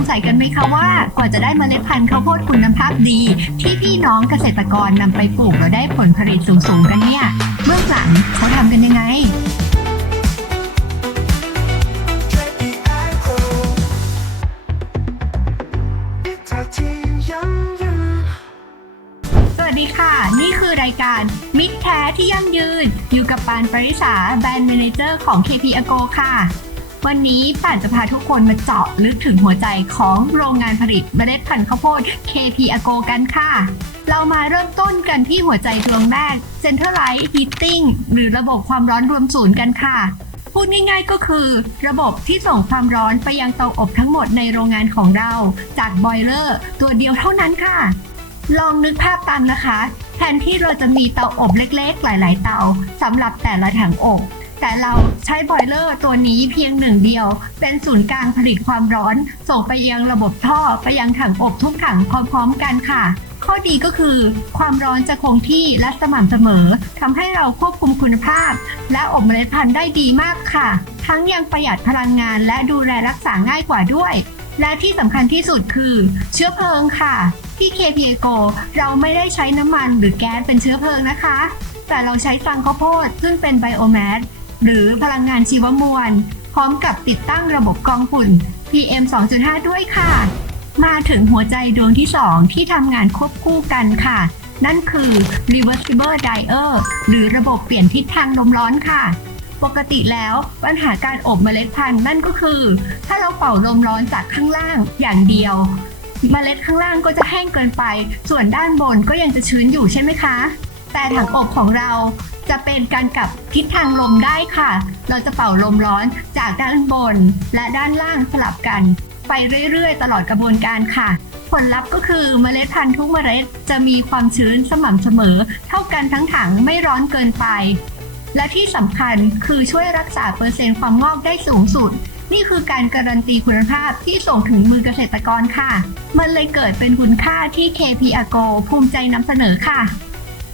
งสัยกันไหมคะว่ากว่าจะได้เมล็ดพันธุ์ข้าวโพดคุณภาพดี ที่พี่น้องเกษตรกรนำไปปลูกแล้วได้ผลผลิตสูงๆกันเนี่ยเบื้องหลังเขาทำกันยังไงสวัสดีค่ะ นี่คือรายการมิตรแท้ที่ยั่งยืน อยู่กับปานปริษาแบรนด์ a ม a เจอร์ของ KP a g o ค่ะ วันนี้ป่านจะพาทุกคนมาเจาะลึกถึงหัวใจของโรงงานผลิตเมล็ดพันธุ์ข้าวโพด KP a g o กันค่ะ เรามาเริ่มต้นกันที่หัวใจดวงแรก Centralized Heating หรือระบบความร้อนรวมศูนย์กันค่ะ พูดง่ายๆก็คือ ระบบที่ส่งความร้อนไปยังเตาอบทั้งหมดในโรงงานของเรา จากบอยเลอร์ตัวเดียวเท่านั้นค่ะ ลองนึกภาพตามนะคะ แทนที่เราจะมีเตาอบเล็กๆ หลาย ๆ เตาสำหรับแต่ละถังอบ แต่เราใช้บอยเลอร์ตัวนี้เพียงหนึ่งเดียว เป็นศูนย์กลางผลิตความร้อน ส่งไปยังระบบท่อไปยังถังอบทุกถังพร้อมๆกันค่ะ ข้อดีก็คือ ความร้อนจะคงที่และสม่ำเสมอทำให้เราควบคุมคุณภาพ และอบเมล็ดพันธุ์ได้ดีมากค่ะ ทั้งยังประหยัดพลังงานและดูแลรักษาง่ายกว่าด้วยและที่สำคัญที่สุดคือ เชื้อเพลิงค่ะ ที่ KP a g o เราไม่ได้ใช้น้ำมันหรือแก๊สเป็นเชื้อเพลิงนะคะ แต่เราใช้ฟางข้าวโพดซึ่งเป็นไบโอแมส หรือพลังงานชีวมวล พร้อมกับติดตั้งระบบกรองฝุ่น PM 2.5 ด้วยค่ะ มาถึงหัวใจดวงที่ 2 ที่ทำงานควบคู่กันค่ะ นั่นคือ reversible dryer หรือระบบเปลี่ยนทิศทางลมร้อนค่ะปกติแล้วปัญหาการอบเมล็ดพันธุ์นั่นก็คือ ถ้าเราเป่าลมร้อนจากข้างล่างอย่างเดียว เมล็ดข้างล่างก็จะแห้งเกินไป ส่วนด้านบนก็ยังจะชื้นอยู่ใช่ไหมคะ แต่ถังอบของเรา จะเป็นการกลับทิศทางลมได้ค่ะ เราจะเป่าลมร้อนจากด้านบน และด้านล่างสลับกัน ไปเรื่อยๆ ตลอดกระบวนการค่ะ ผลลัพธ์ก็คือเมล็ดพันธุ์ทุกเมล็ดจะมีความชื้นสม่ำเสมอ เท่ากันทั้งถังไม่ร้อนเกินไป และที่สำคัญคือช่วยรักษาเปอร์เซ็นต์ความงอกได้สูงสุดนี่คือการการันตีคุณภาพที่ส่งถึงมือเกษตรกรค่ะ มันเลยเกิดเป็นคุณค่าที่ KP a g o ภูมิใจนำเสนอค่ะ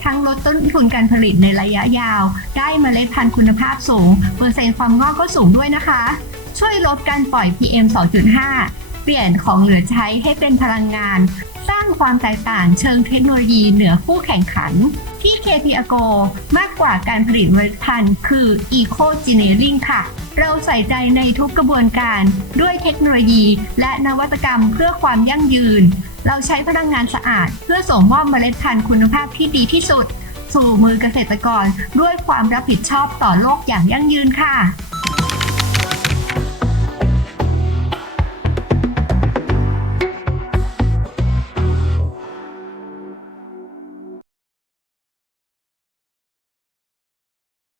ทั้งลดต้นทุนการผลิตในระยะยาว ได้เมล็ดพันธุ์คุณภาพสูง เปอร์เซ็นต์ความงอกก็สูงด้วยนะคะ ช่วยลดการปล่อย PM 2.5 เปลี่ยนของเหลือใช้ให้เป็นพลังงาน สร้างความแตกต่างเชิงเทคโนโลยีเหนือคู่แข่งขัน ที่ KP a g o มากกว่าการผลิตเมล็ดพันธุ์คือ Eco Engineering ค่ะเราใส่ใจในทุกกระบวนการด้วยเทคโนโลยีและนวัตกรรมเพื่อความยั่งยืน เราใช้พลังงานสะอาด เพื่อส่งมอบเมล็ดพันธุ์คุณภาพที่ดีที่สุด สู่มือเกษตรกรด้วยความรับผิดชอบต่อโลกอย่างยั่งยืนค่ะ